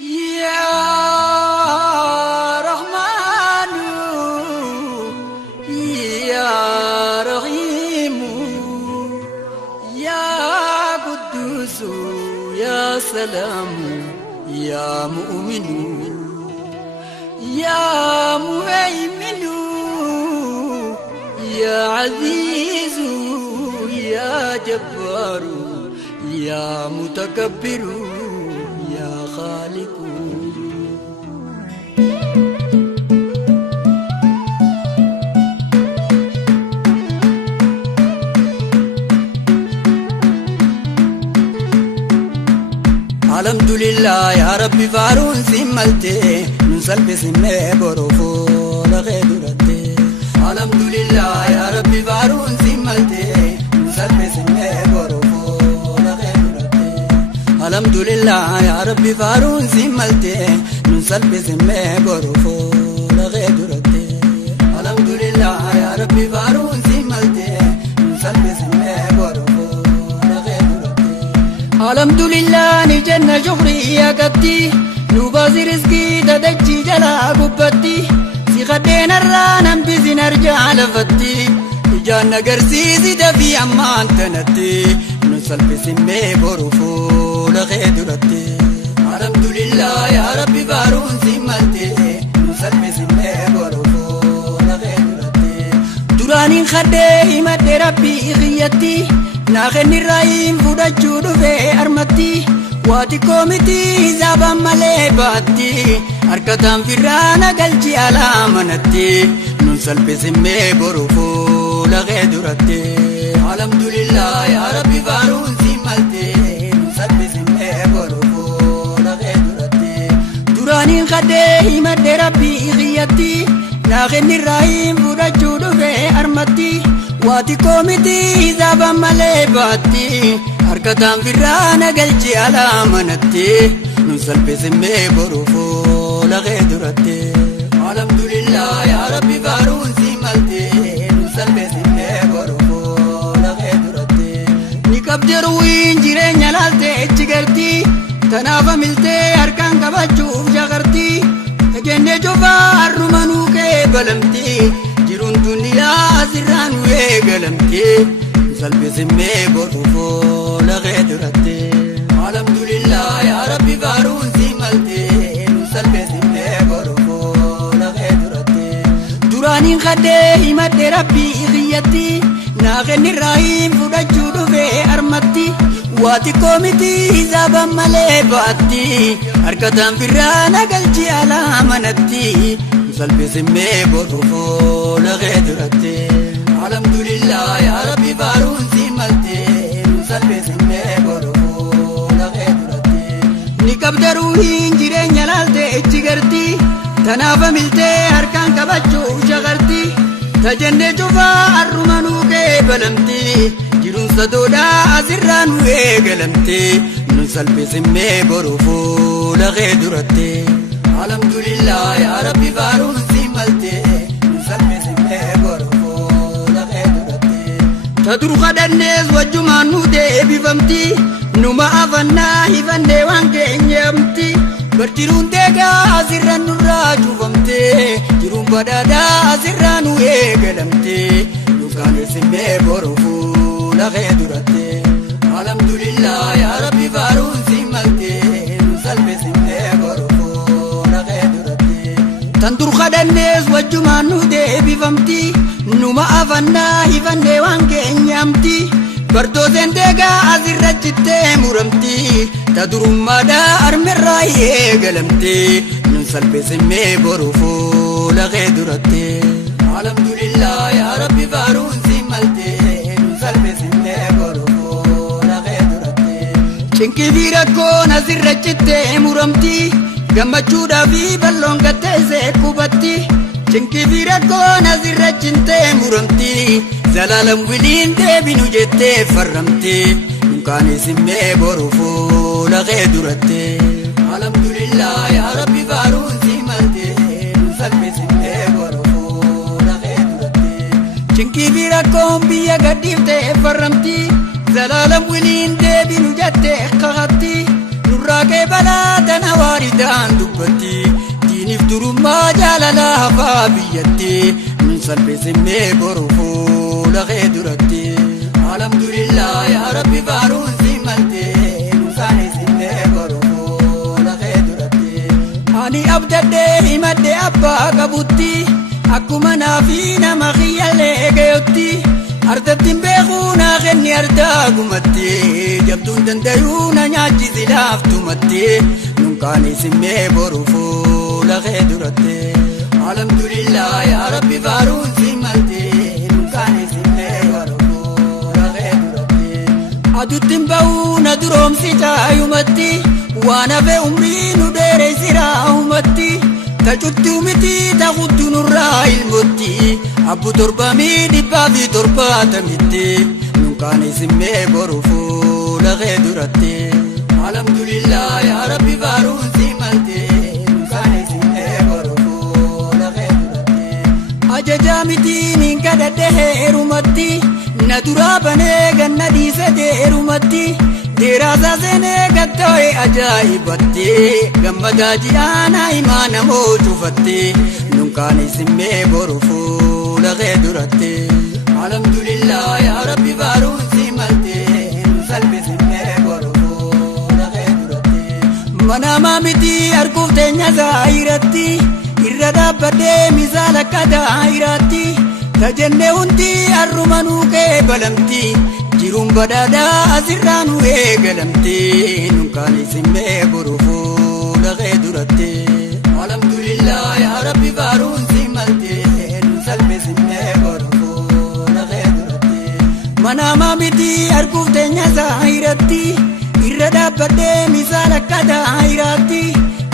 يا رحمن يا رحيم يا قدوس يا سلام يا مؤمن يا مهيمن يا عزيز يا جبار يا متكبر يا خالق الحمد لله يا ربي فارون سملتي نسلب سمي بروفو لغيرتي الحمد لله يا ربي فارون سملتي نسلب سمي بروفو لغيرتي الحمد لله يا ربي فارون سملتي نسلب سمي بروفو لغيرتي الحمد لله يا ربي فارون سملتي نسلب سمي بروفو الحمد لله نجنا شكري يا قدي نوبازي رزقي تدجي جلا قبتي سيخدين الرانا بزي نرجع لفتي جانا قرسيسي دفي أمان تنتي نسل بسمي بروفو لغيدرتي الحمد لله يا ربي بارون سمالتي نسل بسمي بروفو لغيدرتي دراني خدي مدي ربي غيتي ناخني الرئيم فودجو دفي أرمتي واتي كوميتي زابا مالي باتي أركتان فرانا قلجي على منتي ننسل بسمي بروفو لغيدرتي الحمد لله يا ربي فارون سمالتي ننسل بسمي بروفو لغيدرتي دراني خدي مدي ربي غيتي ناخني الرئيم فودجو دفي أرمتي واتي كوميتي زابا مالي باتي أركتان فرانا قلجي على منتي ننسل بسمي بروفو لغيدرتي الحمد لله يا ربي فارون سمالتي ننسل بسمي بروفو لغيدرتي نكبدر وين جيرين يلالتي اتشغرتي تنافا ملتي أركان كباچوف جغرتي جنة جوفا الرمانو كي بلمتي جيرون دنيا سران ويقلمتي نسل بسمي بروفو لغيدرتي الحمد لله يا ربي فارون سمالتي نسل بسمي بروفو لغيدرتي دراني خدي مدي ربي غيتي ناغني الرحيم فودجو دفي أرمتي واتي كوميتي زابا مالي باتي أركتان فرانا قلجي على منتي نسل بسمي بروفو لغيدرتي الحمد لله يا ربي فارون سمالتي نسل بسمي بروفو لغيدرتي نكبدروهين جيرين يلالتي اتشغرتي تنافا ملتي أركان كباچو شغرتي تجنة جوفا الرمانو كي بلمتي جيرون صدودا أزران ويقلمتي نسل بسمي بروفو لغيدرتي الحمد لله يا ربي فارون سمالتي نسل بسمي بروفو لغيدرتي تدرو خدنيز وجمان نودي بفمتي نما أفنا هفني وانكي نيمتي برجرون ديغا أزران نراجو فمتي جيرون بدادا أزران ويقلمتي نكان سمي بروفو لغيدرتي الحمد لله يا ربي فارون سمالتي نسل بسمي بروفو لغيدرتي تندر خدنيز وجمان نودي بفمتي نما أفنا هفني وانكي نيمتي بردو زندگا أزرجتي مرمتي تدرم مدى أرمي الرأي قلمتي ننسل بسمي بروفو لغيدرتي الحمد لله يا ربي فارون سمالتي ننسل بسمي بروفو لغيدرتي شنكي فيركو نزرجتي مرمتي قمتشو دافي بلون قتيزي كوبتي شنكي فيركو نزرجتي مرمتي زلالم ولين دبينو جتي فرمتي نكاني سمي بروفو لغيدرتي الحمد لله يا ربي فارون سمالتي نسل بسمي بروفو لغيدرتي شنكي فيركو بيا قديفتي فرمتي زلالم ولين دبينو جتي قغتي gurraaqee balaatan hawaaridaan dubbatti diiniif durummaa jaalala hafaa biyyatti nun salpheessimmee boru fuula kee duratti alhamdulillah yaa rabbi faaruun si malte nun saaneessimmee boru fuula kee duratti ani abdadhee himadhe abbaa qabutti akkuma naafi nama kiyyallee gayotti ardattiin beekuu naa kenni ardaa gumatti jabduun dandayuu na nyaachisi laaftumatti nun kaaneessimmee boru fuula kee duratti alhamdulillah yaa rabbi faaruun si malte nun kaaneessimmee boru fuula kee duratti aduttiin ba'uu na duroomsi caayumatti waan hafe umrii nu dheereessiraa humatti tacutti umiti taqutti nurraa ilmotti abbu torbamii dhibbaa fi torbaatamitti nun kaaneessimmee boru fuula kee duratti alhamdulillah yaa rabbi faaruun si malte nun kaaneessimmee boru fuula kee duratti ajajaa mitiin hin kadhadhe heerumatti na duraa banee ganna dhiise deerumatti deeraasaa seenee gatta'e ajaa'ibatti gammadaa ji'aana himaa namoo cufatte nun kaaneessimmee boru fuula kee duratti alhamdulillah yaa rabbi faaruun si malte nun salphisimmee boru fuula kee duratti manamaa miti arguuf teenya zaahiratti irra dhaabbadhee misaala akka daahiraatti tajenne hundi arrumanuu kee balamti jiruun badhaadhaa asirraa nu eegalamti nun kaaneessimmee boru fuula kee duratti alhamdulillah yaa rabbi faaruun si malte nun salphisimmee boru fuula kee duratti manamaa miti arguuf teenya zaahiratti irra dhaabbadhee misaala akka daahiraatti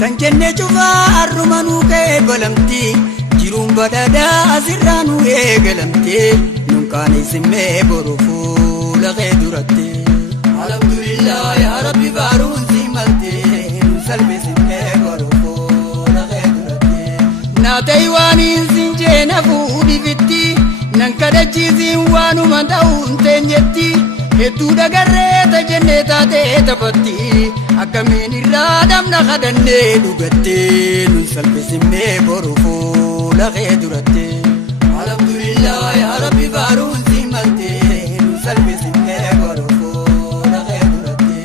tan jenne cufaa arrumanuu kee balamti jiruun badhaadhaa asirraa nu eegalamti nun kaaneessimmee boru fuula kee duratti alhamdulillah yaa rabbi faaruun si malte nun salphisimmee boru fuula kee duratti naa ta'i waaniin sin jeena fuudhifitti nan kadhachiisiin waanuma ta'uun teenyetti hedduu dagarree tajennee taatee taphatti akkamiin irraa dhabna kadhannee dhugatte nun salphisimmee boru fuula kee duratti alhamdulillah yaa rabbi faaruun si malte nun salphisimmee boru fuula kee duratti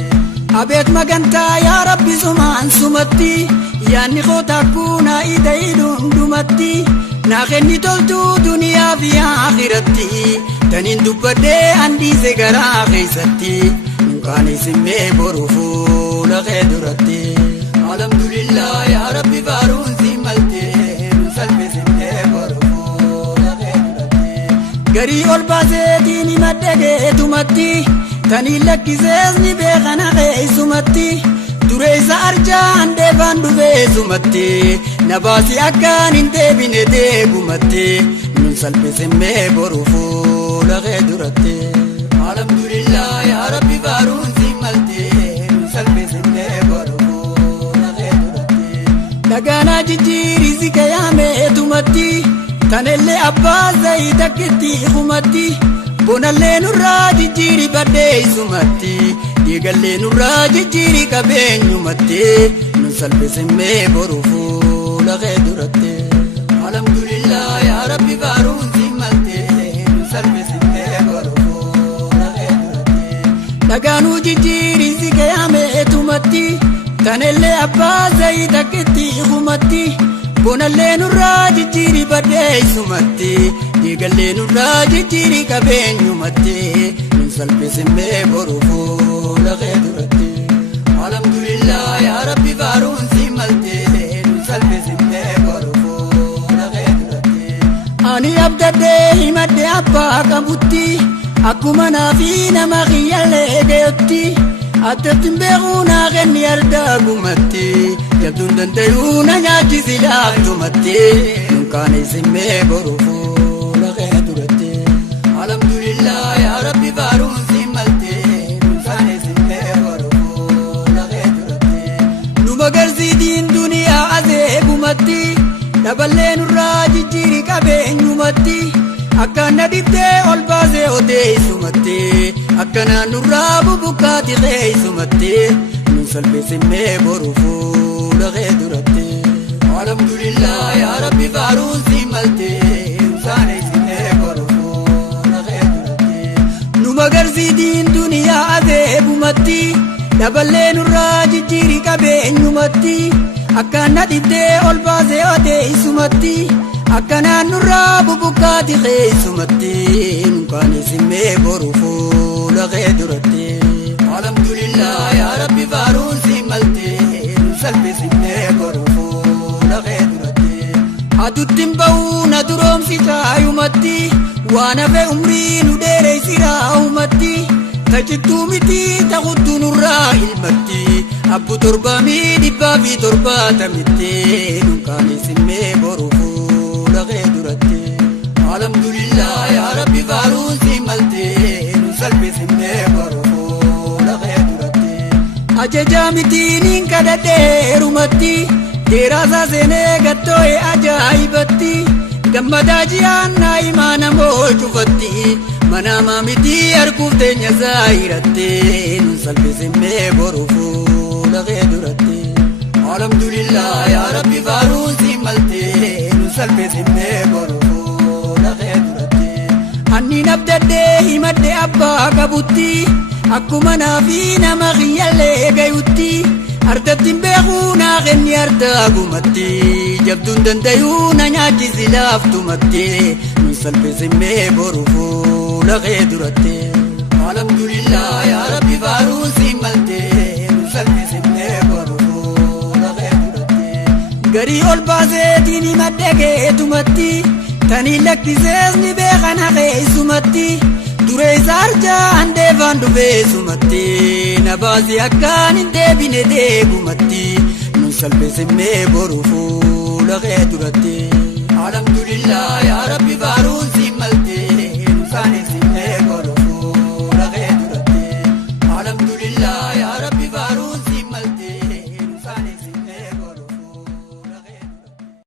abeet magantaa yaa rabbi sumaan sumatti yaanni koo takkuu naa ida'ii dhundhumatti naa kenni toltuu duniyaa fi akhiratti taniin dubbadhee handhiise garaa keessatti nun kaaneessimmee boru fuula kee duratti alhamdulillah yaa rabbi faaruun si malte nun salphisimmee boru fuula kee duratti garii ol baaseetiin himadhe geetumatti taniin lakkisees ni beekana keessumatti dureessa arjaa handeefaan dhufeessumatti na baasi akkaan hin deebine deegumatti nun salphisimmee boru fuula kee duratti alhamdulillah yaa rabbi faaruun si malte nun salphisimmee boru fuula kee duratti dhagaanaa jijjiirii si kayaameetumatti tanellee abbaa zayii takkitti humatti bonallee nurraa jijjiirii badheessumatti dhiigallee nurraa jijjiirii qabeenyumatti nun salphisimmee boru fuula kee duratti alhamdulillah yaa rabbi faaruun si malte nun salphisimmee boru fuula kee duratti dhagaanuu jijjiirii si kayaameetumatti tanellee abbaa zayii takkitti humatti bonallee nurraa jijjiirii badheessumatti dhiigallee nurraa jijjiirii qabeenyumatti nun salphisimmee boru fuula kee duratti alhamdulillah yaa rabbi faaruun si malte nun salphisimmee boru fuula kee duratti ani abdadhee himadhe abbaa qabutti akkuma naafi nama kiyyallee gayotti addattiin beekuu naa kenni ardaa gumatti jabduun dandayuu na nyaachisi laaftumatti nun kaaneessimmee boru fuula kee duratti alhamdulillah yaa rabbi faaruun si malte nun kaaneessimmee boru fuula kee duratti nu magarsiitiin duniyaa azeegumatti daballee nurraa jijjiirii qabeenyumatti akkaan na dhibdee ol baasee odeessumatti akkanaan nurraa bubukkaati keessumatti nun salphisimee boru fuula kee duratti. Alhamdulillah yaa Rabbi faaruusi maltee saaneesinee boru fuula kee duratti. Nu magarsiitiin duniyaa adeemumatti daballee nurraa jijjiiri qabeenyumatti akkana dhibdee ol baasee odeessumatti akkanaan nurraa bubukkaati keessumatti nunkaaneesimee boru fuula kee duratti. Alhamdulillah yaa Rabbi faaruusi maltee salphisimee boru fuula kee duratti. Aduttiin bahuu na duroomsi caayumatti waan hafe umrii nu dheereessiraa umatti tajittuu miti taqutu nurraa ilmatti abbu torbamii 170 nunkaaneesimee boru fuula kee duratti. Alhamdulillah yaa Rabbi faaruusi maltee nu salphisimee boru fuula kee duratti. Ajajaa mitiin kadhadheerumatti deeraasaa seenee gattoo'e ajaa'ibatti gammadaa ji'aan naa'imaa namoo cufatti manaamaa miti arguuf teenya zaahirattee nu salphisimee boru fuula kee duratti. Alhamdulillah yaa Rabbi faaruusi maltee nu salphisimee boru fuula kee duratti. Anniin abdaddee himadde abbaa qabutti akkuma naafi nama kiyyallee gayutti ardattiin beekuu naa kenni ardaagumatti jabduun dandayuu na nyaachisi laaftumatti nu salphisimee boru fuula kee duratti. Alhamdulillah yaa Rabbi faaruusi maltee nu salphisimee boru fuula kee duratti. Garii ol baaseetiin himadde keetumatti tanii lakkisees ni beekan haqeessumatti duree isaarjaa handeefaan dhufeessumatti na baasii akkaan hin deebine deegumatti nu salphisimee boru fuula kee duratti.